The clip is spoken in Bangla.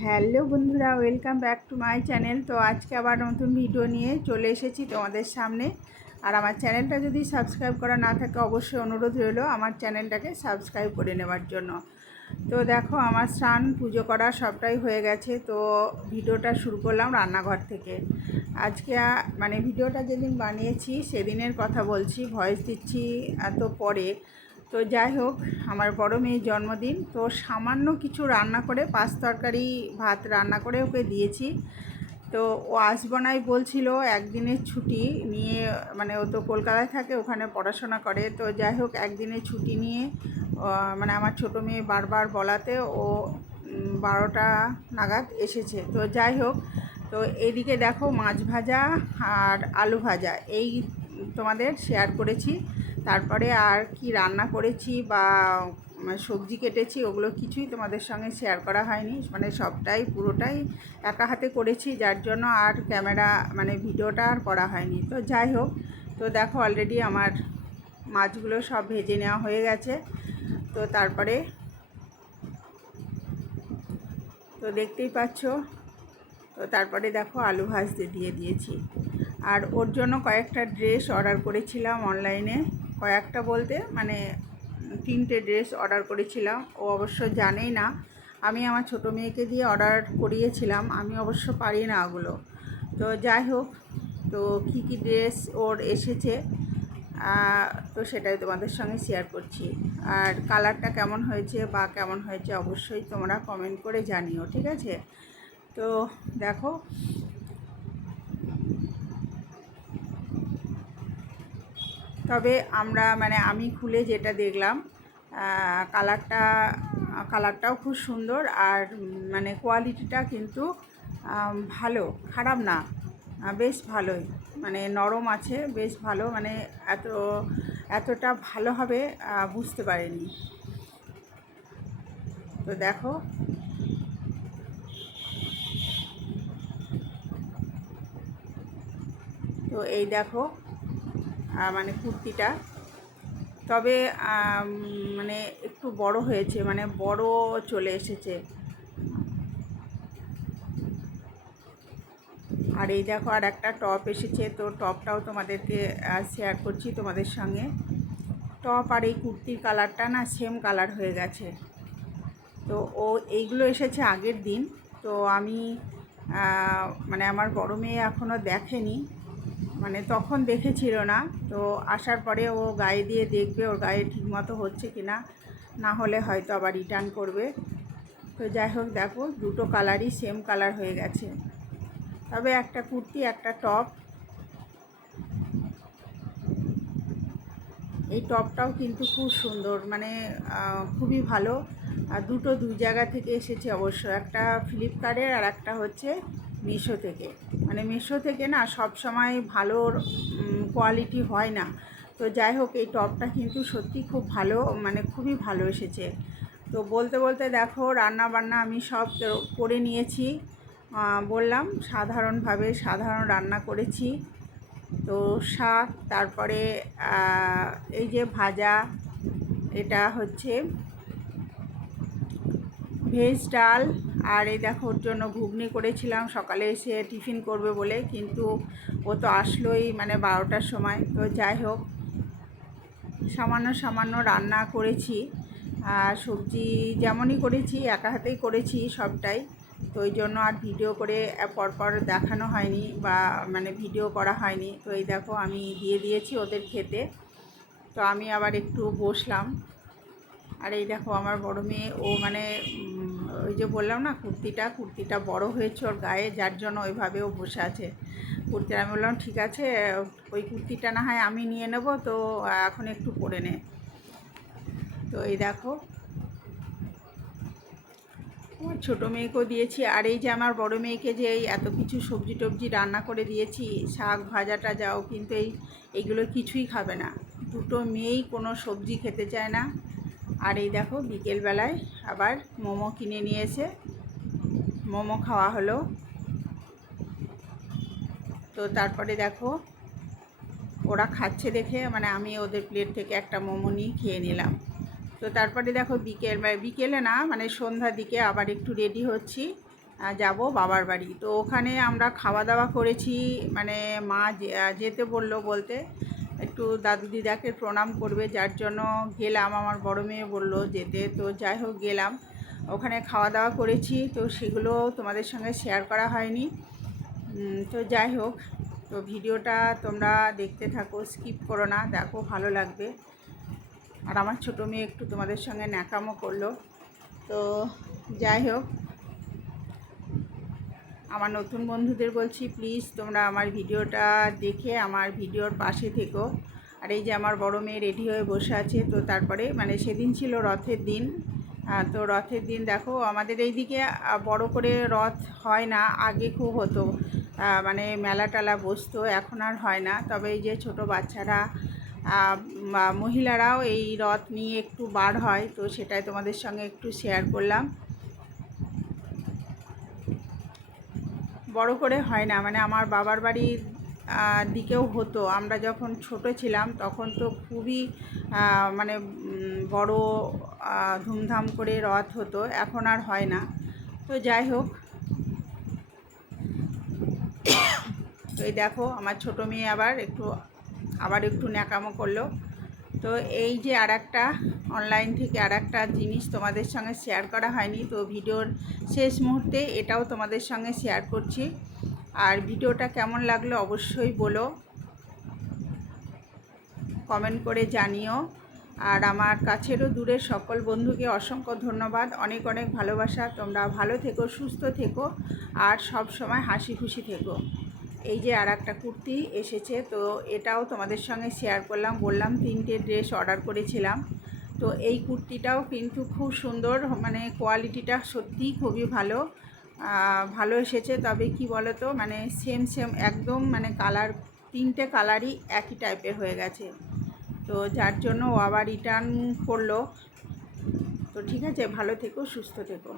হ্যালো বন্ধুরা, welcome back to my channel. তো আজকে আবার নতুন ভিডিও নিয়ে চলে এসেছি তোমাদের সামনে। আর আমার চ্যানেলটা যদি সাবস্ক্রাইব করা না থাকে অবশ্যই অনুরোধ রইল আমার চ্যানেলটাকে সাবস্ক্রাইব করে নেওয়ার জন্য। তো দেখো, আমার স্নান পুজো করা সবটাই হয়ে গেছে। তো ভিডিওটা শুরু করলাম রান্নাঘর থেকে। আজকে মানে ভিডিওটা যেদিন বানিয়েছি সেদিনের কথা বলছি, ভয়েস দিচ্ছি এত পরে। তো যাই হোক, আমার বড় মেয়ের জন্মদিন, তো সামান্য কিছু রান্না করে পাঁচ তরকারি ভাত রান্না করে ওকে দিয়েছি। তো ও আসবো নাই বলছিল, একদিনের ছুটি নিয়ে, মানে ও তো কলকাতায় থাকে, ওখানে পড়াশোনা করে। তো যাই হোক, একদিনের ছুটি নিয়ে মানে আমার ছোটো মেয়ে বারবার বলাতে ও 12টা নাগাদ এসেছে। তো যাই হোক, তো এইদিকে দেখো মাছ ভাজা আর আলু ভাজা এই তোমাদের শেয়ার করেছি। তারপরে আর কি রান্না করেছি বা সবজি কেটেছি ওগুলো কিছুই তোমাদের সঙ্গে শেয়ার করা হয়নি। মানে সবটাই পুরোটাই একা হাতে করেছি, যার জন্য আর ক্যামেরা মানে ভিডিওটা আর করা হয়নি। তো যাই হোক, তো দেখো অলরেডি আমার মাছগুলো সব ভেজে নেওয়া হয়ে গেছে। তো তারপরে তো দেখতেই পাচ্ছ। তো তারপরে দেখো আলু ভাজতে দিয়ে দিয়েছি। আর ওর জন্য কয়েকটা ড্রেস অর্ডার করেছিলাম অনলাইনে। কয়েকটা বলতে মানে 3টে ড্রেস অর্ডার করেছিলাম। ও অবশ্য জানেই না, আমি আমার ছোটো মেয়েকে দিয়ে অর্ডার করিয়েছিলাম। আমি অবশ্য পারি না ওগুলো। তো যাই হোক, তো কী কী ড্রেস ওর এসেছে তো সেটাই তোমাদের সঙ্গে শেয়ার করছি। আর কালারটা কেমন হয়েছে বা কেমন হয়েছে অবশ্যই তোমরা কমেন্ট করে জানিও, ঠিক আছে? তো দেখো, তবে আমরা মানে আমি খুলে যেটা দেখলাম, কালারটাও খুব সুন্দর। আর মানে কোয়ালিটিটা কিন্তু ভালো, খারাপ না, বেশ ভালোই, মানে নরম আছে, বেশ ভালো। মানে এতটা ভালো হবে বুঝতে পারিনি। তো দেখো, তো এই দেখো মানে কুর্তিটা, তবে মানে একটু বড় হয়েছে, মানে বড় চলে এসেছে। আর এই দেখো আর একটা টপ এসেছে, তো টপটাও তোমাদেরকে শেয়ার করছি তোমাদের সঙ্গে। টপ আর এই কুর্তির কালারটা না সেম কালার হয়ে গেছে। তো এইগুলো এসেছে আগের দিন। তো আমি মানে আমার বড় মেয়ে এখনও দেখেনি, মানে তখন দেখেছিল না। তো আসার পরে ও গায়ে দিয়ে দেখবে ওর গায়ে ঠিকমতো হচ্ছে কি না, না হলে হয়তো আবার রিটার্ন করবে। তো যাই হোক, দেখো দুটো কালারই সেম কালার হয়ে গেছে। তবে একটা কুর্তি একটা টপ, এই টপটাও কিন্তু খুব সুন্দর, মানে খুবই ভালো। আর দুটো দুই জায়গা থেকে এসেছে অবশ্য, একটা ফ্লিপকার্টের আর একটা হচ্ছে মিশো থেকে। মানে মিশো থেকে না সব সময় ভালো কোয়ালিটি হয় না। তো যাই হোক, এই টপটা কিন্তু সত্যি খুব ভালো, মানে খুবই ভালো এসেছে। তো বলতে বলতে দেখো রান্না বান্না আমি সব করে নিয়েছি। বললাম সাধারণভাবে সাধারণ রান্না করেছি। তো শাক, তারপরে এই যে ভাজা, এটা হচ্ছে ভেজ ডাল। আর এই দেখো ওর জন্য ঘুগনি করেছিলাম সকালে এসে টিফিন করবে বলে, কিন্তু ও তো আসলোই মানে 12টার সময়। তো যাই হোক, সামান্য সামান্য রান্না করেছি। আর সবজি যেমনই করেছি একা হাতেই করেছি সবটাই। তো ওই জন্য আর ভিডিও করে পরপর দেখানো হয়নি বা মানে ভিডিও করা হয়নি। তো এই দেখো আমি দিয়ে দিয়েছি ওদের খেতে। তো আমি আবার একটু বসলাম। আর এই দেখো আমার বড় মেয়ে, ও মানে ওই যে বললাম না কুর্তিটা বড় হয়েছে ওর গায়ে, যার জন্য ওইভাবে ও বসে আছে কুর্তিটা। আমি বললাম ঠিক আছে, ওই কুর্তিটা না হয় আমি নিয়ে নেব, তো এখন একটু পরে নে। তো এই দেখো আমার ছোটো মেয়েকেও দিয়েছি। আর এই যে আমার বড় মেয়েকে যে এই এত কিছু সবজি টবজি রান্না করে দিয়েছি, শাক ভাজা টাজাও, কিন্তু এইগুলো কিছুই খাবে না। দুটো মেয়েই কোনো সবজি খেতে চায় না। আর এই দেখো বিকেলবেলায় আবার মোমো কিনে নিয়ে এসে মোমো খাওয়া হলো। তো তারপরে দেখো ওরা খাচ্ছে দেখে মানে আমি ওদের প্লেট থেকে একটা মোমো নিয়ে খেয়ে নিলাম। তো তারপরে দেখো বিকেলে না মানে সন্ধ্যার দিকে আবার একটু রেডি হচ্ছি যাব বাবার বাড়ি। তো ওখানে আমরা খাওয়া দাওয়া করেছি, মানে মা যেতে বলতে একটু দাদু দিদাকে প্রণাম করবে, যার জন্য গেলাম। আমার বড় মেয়ে বলল যেতে, তো যাই হোক গেলাম। ওখানে খাওয়া দাওয়া করেছি, তো সেগুলো তোমাদের সঙ্গে শেয়ার করা হয়নি। তো যাই হোক, তো ভিডিওটা তোমরা দেখতে থাকো, স্কিপ করো না, দেখো ভালো লাগবে। আর আমার ছোটো মেয়ে একটু তোমাদের সঙ্গে ন্যাকামো করলো। তো যাই হোক, আমার নতুন বন্ধুদের বলছি, প্লিজ তোমরা আমার ভিডিওটা দেখে আমার ভিডিওর পাশে থেকো। আর এই যে আমার বড় মেয়ে রেডি হয়ে বসে আছে। তো তারপরে মানে সেদিন ছিল রথের দিন। তো রথের দিন দেখো আমাদের এইদিকে বড় করে রথ হয় না, আগে খুব হতো, মানে মেলা টালা বসতো, এখন আর হয় না। তবে এই যে ছোটো বাচ্চারা মহিলারাও এই রথ নিয়ে একটু বার হয়, তো সেটাই তোমাদের সঙ্গে একটু শেয়ার করলাম। বড় করে হয় না, মানে আমার বাবার বাড়ির দিকেও হতো, আমরা যখন ছোট ছিলাম তখন তো খুবই মানে বড় ধুমধাম করে রথ হতো, এখন আর হয় না। তো যাই হোক, তো এই দেখো আমার ছোটো মেয়ে আবার একটু ন্যাকামো করলো। তো এই যে আরেকটা অনলাইন থেকে আরেকটা জিনিস তোমাদের সঙ্গে শেয়ার করা হয়নি, তো ভিডিওর শেষ মুহূর্তে এটাও তোমাদের সঙ্গে শেয়ার করছি। আর ভিডিওটা কেমন লাগলো অবশ্যই বলো, কমেন্ট করে জানিও। আর আমার কাছেরও দূরের সকল বন্ধুকে অসংখ্য ধন্যবাদ, অনেক অনেক ভালোবাসা। তোমরা ভালো থেকো, সুস্থ থেকো, আর সব সময় হাসি খুশি থেকো। এই যে আর একটা কুর্তি এসেছে, তো এটাও তোমাদের সঙ্গে শেয়ার করলাম। বললাম 3টে ড্রেস অর্ডার করেছিলাম, তো এই কুর্তিটাও কিন্তু খুব সুন্দর, মানে কোয়ালিটিটা সত্যিই খুবই ভালো এসেছে। তবে কি বলো তো, মানে সেম একদম, মানে কালার 3টে কালারই একই টাইপের হয়ে গেছে, তো যার জন্য ও আবার রিটার্ন করলো। তো ঠিক আছে, ভালো থেকো, সুস্থ থেকো।